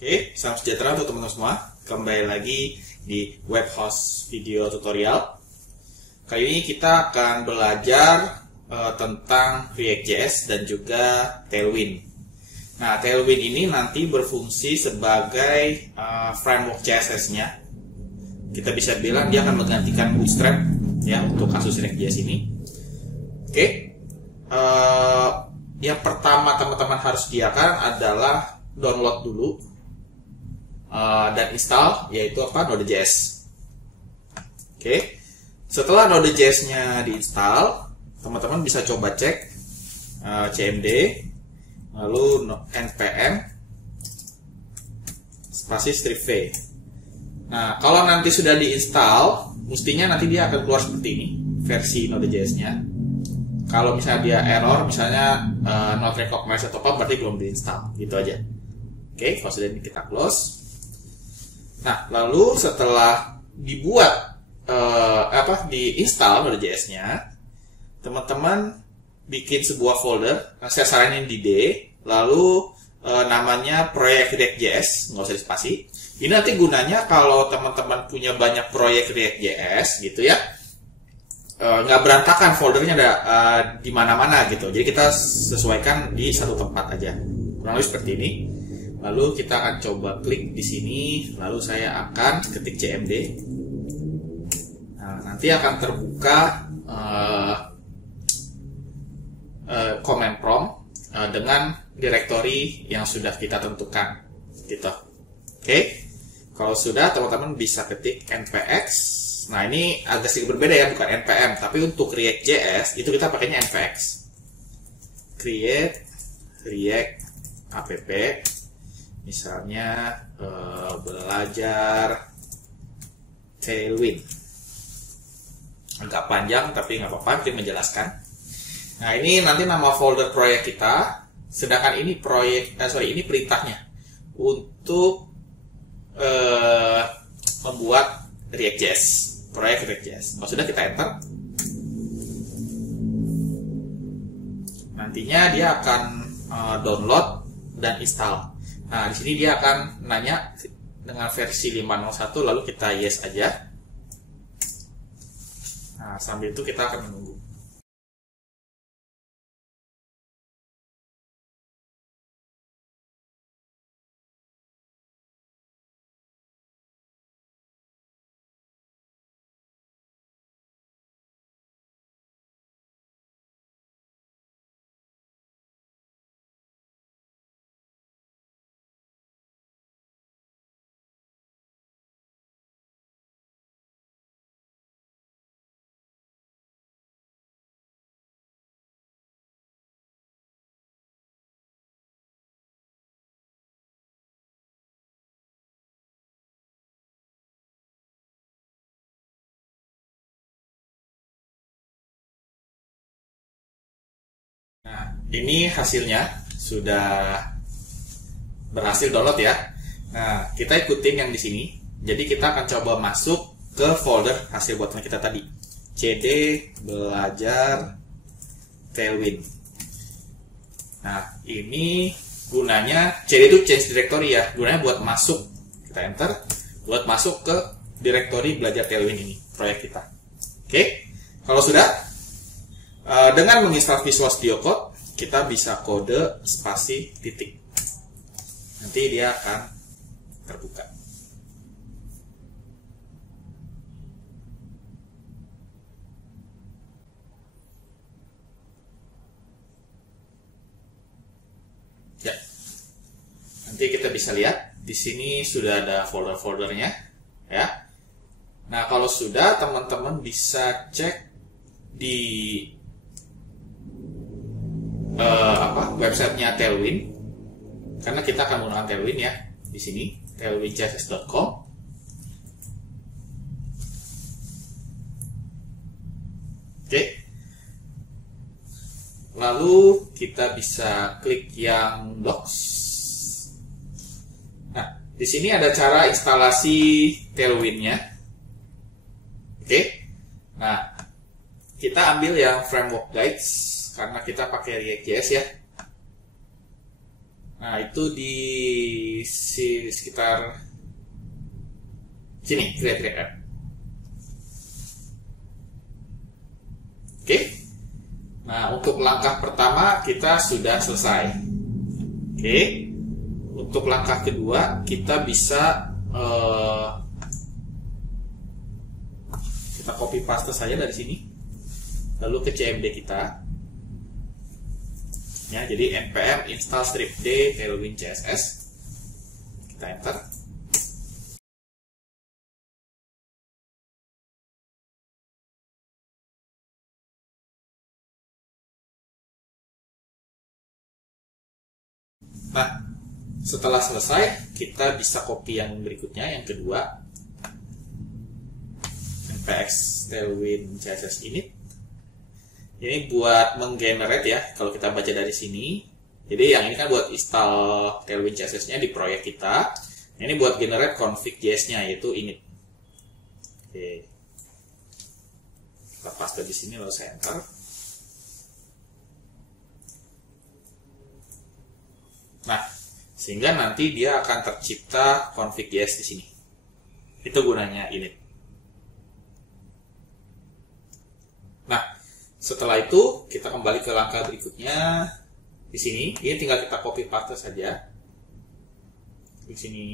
Oke, salam sejahtera untuk teman-teman semua. Kembali lagi di Webhost Video Tutorial. Kali ini kita akan belajar tentang React.js dan juga Tailwind. Nah, Tailwind ini nanti berfungsi sebagai framework CSS-nya. Kita bisa bilang dia akan menggantikan Bootstrap ya untuk kasus React.js ini. Oke, yang pertama teman-teman harus sediakan adalah download dulu dan install, yaitu Node.js. Oke, setelah Node.js-nya diinstal, teman-teman bisa coba cek cmd lalu npm spasi strip v. Nah, kalau nanti sudah diinstal, mestinya nanti dia akan keluar seperti ini versi Node.js-nya. Kalau misalnya dia error, misalnya not recognized atau apa, berarti belum diinstal, gitu aja. Oke, kalau sudah ini kita close. Nah, lalu setelah dibuat diinstal Node.js-nya, teman-teman bikin sebuah folder. Saya saranin di D, lalu namanya proyek React.js, nggak usah dispasi. Ini nanti gunanya kalau teman-teman punya banyak proyek React.js gitu ya, nggak berantakan foldernya ada di mana-mana gitu. Jadi kita sesuaikan di satu tempat aja, kurang lebih seperti ini. Lalu kita akan coba klik di sini, lalu saya akan ketik cmd. Nah, nanti akan terbuka command prompt dengan directory yang sudah kita tentukan, gitu. Oke, kalau sudah teman-teman bisa ketik npx. Nah, ini agak sedikit berbeda ya, bukan npm, tapi untuk React.js itu kita pakainya npx. Create React app. Misalnya belajar Tailwind. Agak panjang tapi nggak apa-apa, kita menjelaskan. Nah, ini nanti nama folder proyek kita. Sedangkan ini ini perintahnya untuk membuat React.js, proyek React.js. Kalau sudah, kita enter. Nantinya dia akan download dan install. Nah, di sini dia akan nanya dengan versi 5.01, lalu kita yes aja. Nah, sambil itu kita akan menunggu. Nah, ini hasilnya sudah berhasil download ya. Nah, kita ikutin yang di sini. Jadi kita akan coba masuk ke folder hasil buatan kita tadi. cd belajar Tailwind. Nah, ini gunanya cd itu change directory ya. Gunanya buat masuk. Kita enter buat masuk ke directory belajar Tailwind ini, proyek kita. Oke. Kalau sudah, dengan menginstal Visual Studio Code, kita bisa kode spasi titik. Nanti dia akan terbuka. Ya, nanti kita bisa lihat di sini sudah ada folder-foldernya, ya. Nah, kalau sudah, teman-teman bisa cek di websitenya Tailwind, karena kita akan menggunakan Tailwind ya di sini, tailwindcss.com. Oke, lalu kita bisa klik yang docs. Nah, di sini ada cara instalasi Tailwind-nya. Oke, nah kita ambil yang framework guides karena kita pakai React.js ya. Nah, itu di sekitar sini, create app. Oke. Nah, untuk langkah pertama kita sudah selesai. Oke. Untuk langkah kedua kita bisa kita copy paste saja dari sini, lalu ke CMD kita. Ya, jadi npm install strip d tailwind css. Kita enter. Nah, setelah selesai, kita bisa copy yang berikutnya, yang kedua, npx tailwind css init. Ini buat menggenerate ya, kalau kita baca dari sini. Jadi yang ini kan buat install tailwind css-nya di proyek kita. Ini buat generate config.js-nya, yaitu init. Oke. Kita paste di sini, lalu saya enter. Nah, sehingga nanti dia akan tercipta config.js di sini. Itu gunanya init. Nah, setelah itu kita kembali ke langkah berikutnya. Di sini, ini tinggal kita copy paste saja. Di sini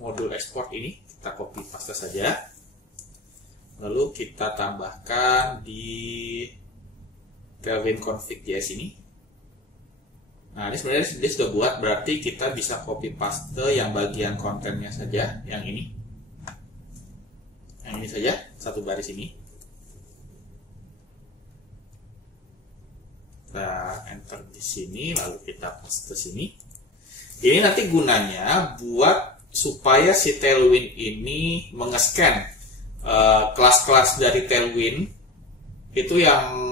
modul export ini kita copy paste saja. Lalu kita tambahkan di tailwind config.js ini. Nah, ini sebenarnya dia sudah buat, berarti kita bisa copy paste yang bagian kontennya saja, yang ini. Yang ini saja, satu baris ini. Kita enter di sini, lalu kita paste sini. Ini nanti gunanya buat supaya si Tailwind ini mengescan kelas-kelas dari Tailwind itu yang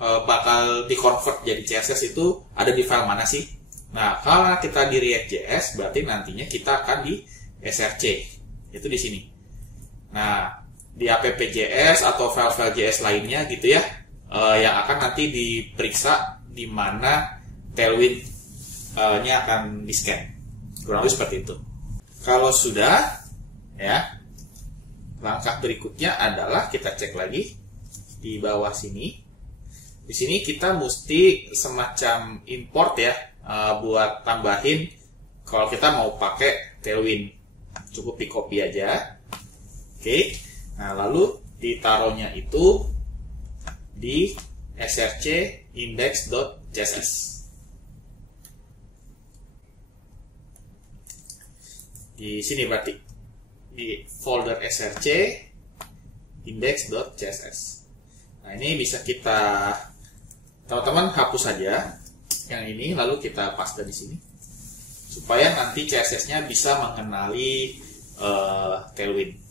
bakal di-convert jadi CSS itu ada di file mana sih? Nah, kalau kita di React.js, berarti nantinya kita akan di src, itu di sini. Nah, di app.js atau file-file JS lainnya gitu ya, yang akan nanti diperiksa di mana Tailwind-nya akan di-scan. Kurang lebih seperti itu. Kalau sudah, ya, langkah berikutnya adalah kita cek lagi di bawah sini. Di sini kita mesti semacam import ya, buat tambahin kalau kita mau pakai Tailwind. Cukup di copy aja. Oke. Nah, lalu ditaruhnya itu di src index.css. Di sini berarti di folder src index.css. Nah, ini bisa kita teman-teman hapus saja yang ini, lalu kita paste di sini supaya nanti CSS-nya bisa mengenali Tailwind.